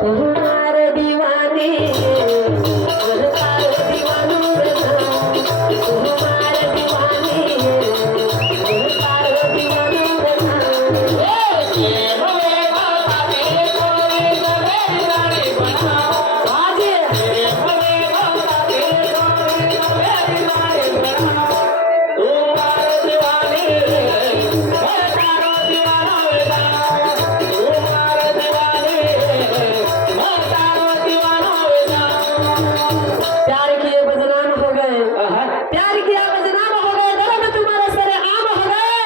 तुम्हारे दीवाने तुम्हारे दीवानो तुम्हारे दीवाने तुम्हारे दीवानो प्यार किए बदनाम हो गए प्यार किया बदनाम हो गए गले में तुम्हारे सरे आम हो गए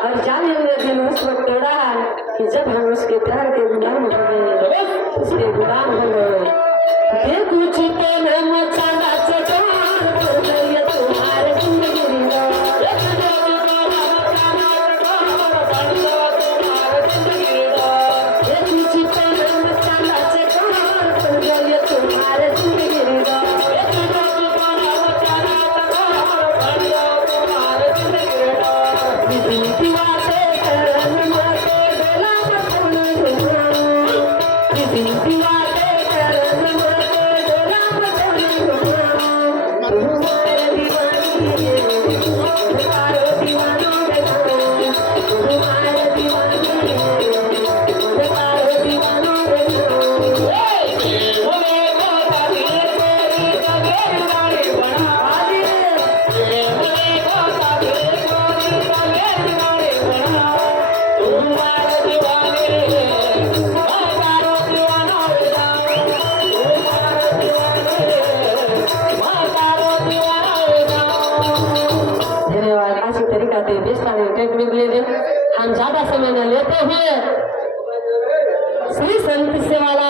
और जाने हुए दिन उस वक्त तोड़ा कि जब हम उसके प्यार के गुलाम हो गए उसके गुलाम हो गए ये कुछ तो न मचाना चटान हो गई तुम्हारे जिंदगी ये कुछ तो न मचाना चटान हो गई तुम्हारे जिंदगी हम ज्यादा समय न लेते हुए श्री संत सेवाला